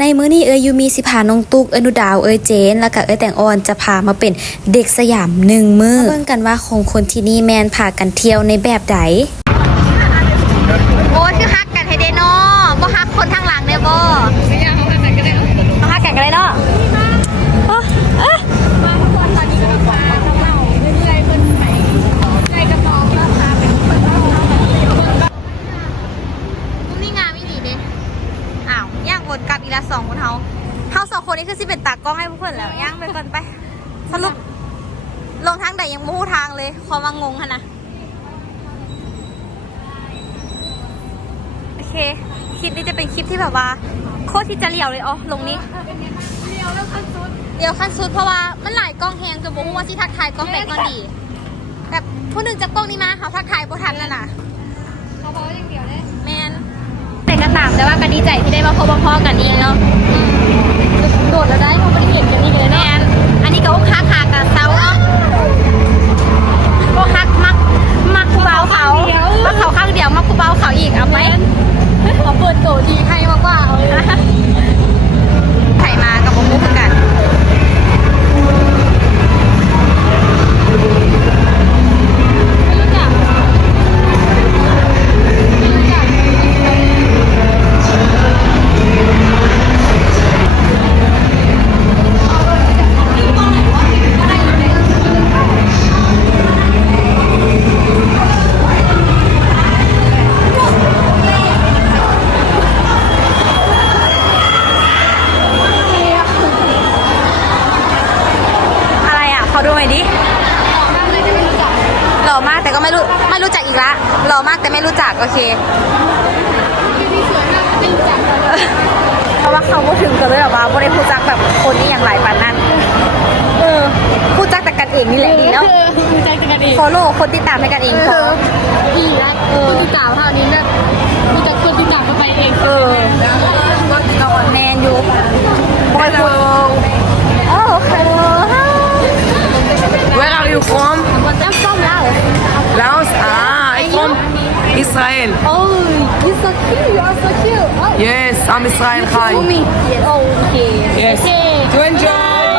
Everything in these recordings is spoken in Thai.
ในมื้อนี้เอยยูมีสิพาน้องตุกเอนุดาวเอยเจน แล้วก็เอยแต่งอ่อนจะพามาเป็นเด็กสยามหนึ่งมือเบิ่งกันว่าคงคนที่นี่แมนพากันเที่ยวในแบบใดโอ้ยคือฮักกันไฮเดโนบ่ฮักคนทางหลังเนี่ยบ่เขาฮักกันกันเลยเนาะโอ้เอ๊ะมุมนี่งามอีหลีเด้อ้าวย่างวนกลับอีกละสองคนเฮาเฮาสองคนนี้คือสิ เป็นตากล้องให้พวกเพื่อนแล้วย่างไปก่อนไป สรุป ลงทางใดยังไม่รู้ทางเลยความว่างงขนาดโอเค คลิปนี้จะเป็นคลิปที่แบบว่า โคตรที่จะเลี้ยวเลยอ๋อลงนี้เลี้ยวแล้วขั้นสุดเลี้ยวขั้นสุดเพราะว่ามันหลายกล้องแหงจนบอกว่าที่ทักทายกล้องแต่กล้องดีแบบผู้หนึ่งจากกล้องนี้มาเขาทักทายโบทันแล้วนะเขาบอกอย่างเดียวเลยแมนแต่ก็ตามแต่ว่าก็ดีใจที่ได้มาพบพ่อกันอีกเนาะอืม โดดแล้วได้เขาไม่ได้เห็นกันนี่เลยแนนอันนี้ก็โอเค กแต่ก็ไม่รู้ไม่รู้จักอีกละหล่อมากแต่ไม่รู้จักโอเคเพราะว่าเขาพูดถึงกันเลยแบบว่าบริพูดจักแบบคนนี้อย่างหลายปานนั้นเออพูดจักแต่กันเองนี่แหละดีเนาะคือใจกันเองฟอลโล่คนติดตามให้กันเองพอพี่รักคนที่สาวเท่านี้นะมีแต่คนที่สาวก็ไปเองเออก็แมนอยู่บอยพูดโอ้ฮัลโหล Where are you from? วันนั้นส้มแล้ว Laos? Ah, I'm from Israel. โอ้ย you so cute you are so cute oh Yes, I'm Israel to Chai. me yes oh okay Yes. To enjoy.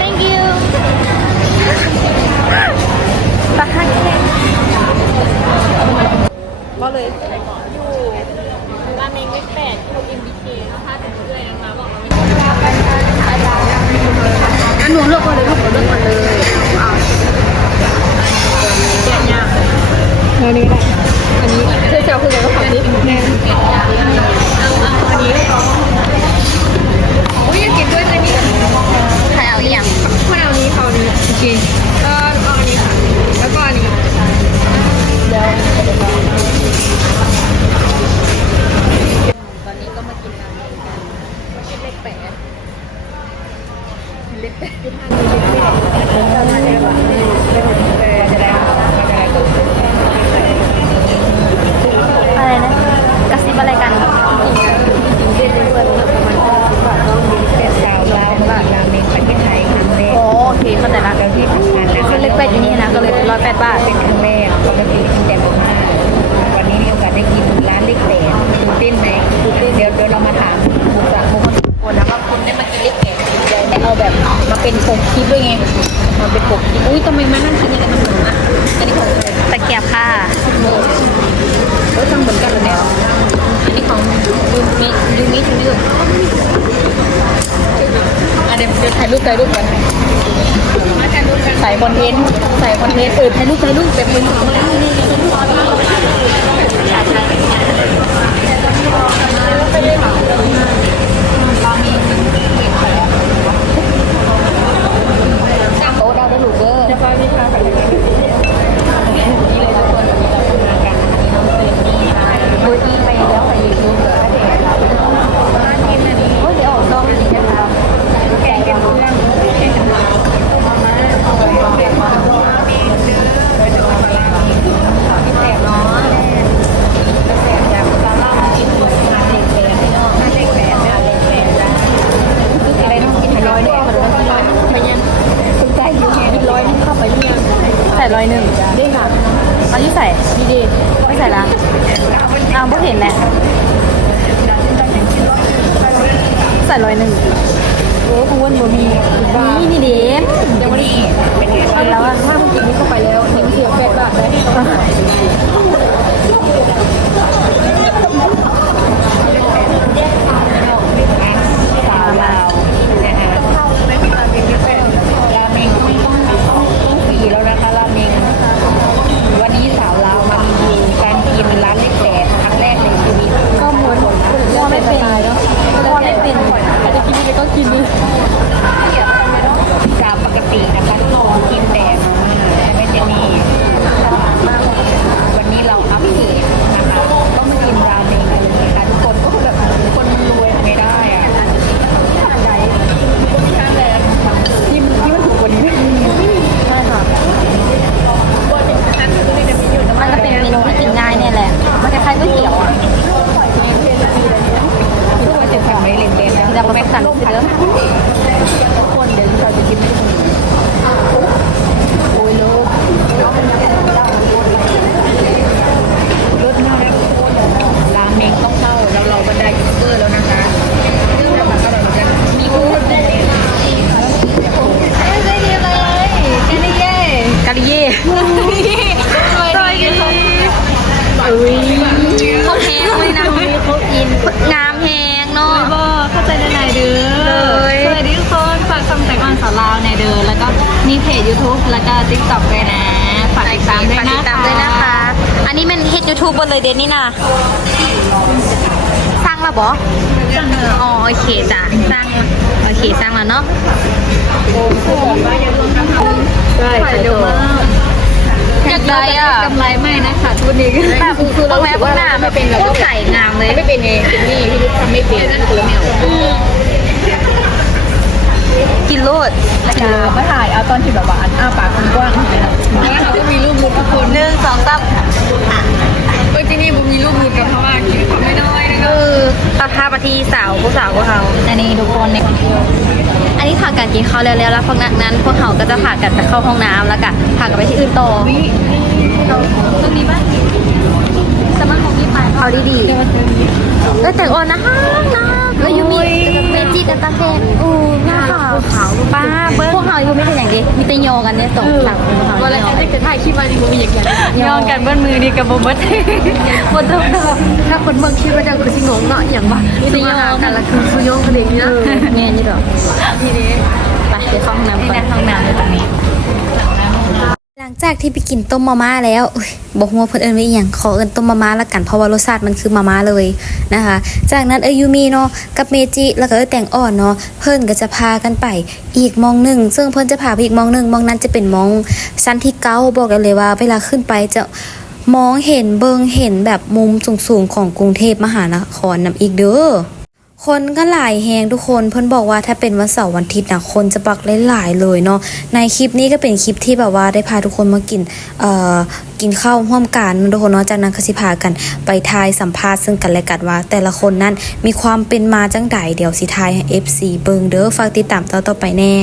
thank you ปะฮักแค่ก็เลย ราเมงไม่แปดอยู่เอ็มบีเคนะคะถึงเรื่อยนะคะบอกเราไม่ อันหนูเลือกก่อนเลยลูกหนูเลือกก่อนเลยเอา แล้วนี่ก็ได้อันนี้เธอจะเอาคือกับของนี้แน่ เป็นปกคลิปด้วยไงมาเป็นปกคลิปอุ้ยทำไมมานั่งกินอย่างนั้นมันเหมือนอะอันนี้ของใครตะเกียบค่ะเออจังเหมือนกันเลยเนี่ยอันนี้ของยูมิยูมิยูมิเลยอะเดี๋ยวเดี๋ยวถ่ายรูปถ่ายรูปก่อนใส่คอนเทนต์ใส่คอนเทนต์เออถ่ายรูปถ่ายรูปแบบเป็นของแล้วนี่นี่นี่ เห็นแหละใส่ร้อยหนึ่งโอ้คุณว่ามีนี่นี่ดี เขาแพงเลยนะเขาอินงามแพงเนาะก็เข้าใจได้ไหนเด้อเลยสวัสดีทุกคนฝากคำแต่ก่อนสาวลาวในเด้อแล้วก็มีเพจ YouTube แล้วก็ TikTok ด้วยนะฝากติดตามด้วยนะติดตามด้วยนะคะ อันนี้มันเฮ็ดยูทูบบนเลยเดนนี่นะสร้างและบออ๋อโอเคจ้ะสร้างโอเคสร้างแล้วเนาะใช่เดี๋ยวมาอยา กได้อะกำไรไม่นะค่ะทุกนี้แบบคือเราแม้ว่าหน้าแบบเป็นแบบใส่งามเลยไม่เป็นไงเป็นนี่พี่ลูกทำไม่เป็นนะตัวแมวกินโลดเออมาถ่ายเอาตอนที่แบบว่าอันอ้าปากกว้างๆเลยนะเขาก็มีรูปมุดทุกคนหนึ่งสองสามเออที่นี่บุมีรูปมุดกับเขามากคิดเขาไม่น้อยนะเออปะพาปะทีสาวผู้สาวพวกเขาอันนี้ทุกคนในอันนี้ผ่านการกินข้าวแล้วแล้วแล้วพวกนั้นพวกเขาก็จะผ่านกันไปเข้าห้องน้ำแล้วก็ผ่านกันไปที่อื่นต่อตรงนี้ปะสมาของพี่ไปเอาดีๆแล้วแต่งอ่อนนะฮะนะแล้วยูมีเมจิกันตาแพงโอ้ หน้าขาวขาวป้าเบิ้งพวกเขาอยู่ไม่เป็นอย่างดีมีแต่โยกันเนี่ยสองสามคนเขาวันแรกที่จะถ่ายคลิปมาดีบุมีอย่างเงี้ยยองกันเบิ้ลมือดีกับโบมัดบนต้องถ้าคนเมืองคิดว่าจะคือชิงงเนาะอย่างว่าจะมาหากันละคือสุยงคนเด็กนี่นะเงี้ยนี่หรอทีนี้ไปไปเข้าห้องน้ำก่อนในห้องน้ำเลยตรงนี้ห ลังจากที่ไปกินต้มมาม่าแล้วบอกว่าเพิ่นเอิ้นว่อย่างขอเอิ้นต้มมาม่าละกันเพราะว่ารสชาติมันคือมาม่าเลยนะคะ จากนั้นเอยยูมีเนาะกับเมจิแล้วก็เอยแตงอ่อนเนาะเพิ่นก็จะพากันไปอีกมองหนึ่งซึ่งเพิ่นจะพาไปอีกมองหนึ่งมองนั้นจะเป็นมองชั้นที่เก้าบอกกันเลยว่า เวลาขึ้นไปจะมองเห็นเบิงเห็นแบบมุมสูงๆของกรุงเทพมหานครนำอีกเด้อ คนก็หลายแหงทุกคนเพื่อนบอกว่าถ้าเป็นวันเสาร์วันอาทิตย์นะคนจะปักเล่หลายเลยเนาะในคลิปนี้ก็เป็นคลิปที่แบบว่าได้พาทุกคนมากินเอ่อกินข้าวร่วมกันทุกคนเนาะจากนั้นก็สิพากันไปทายสัมภาษณ์ซึ่งกันและกันว่า แต่ละคนนั้นมีความเป็นมาจังใดเดี๋ยวสิทายให้ FC เบิงเด้อฝากติดตามต่อๆไปแน่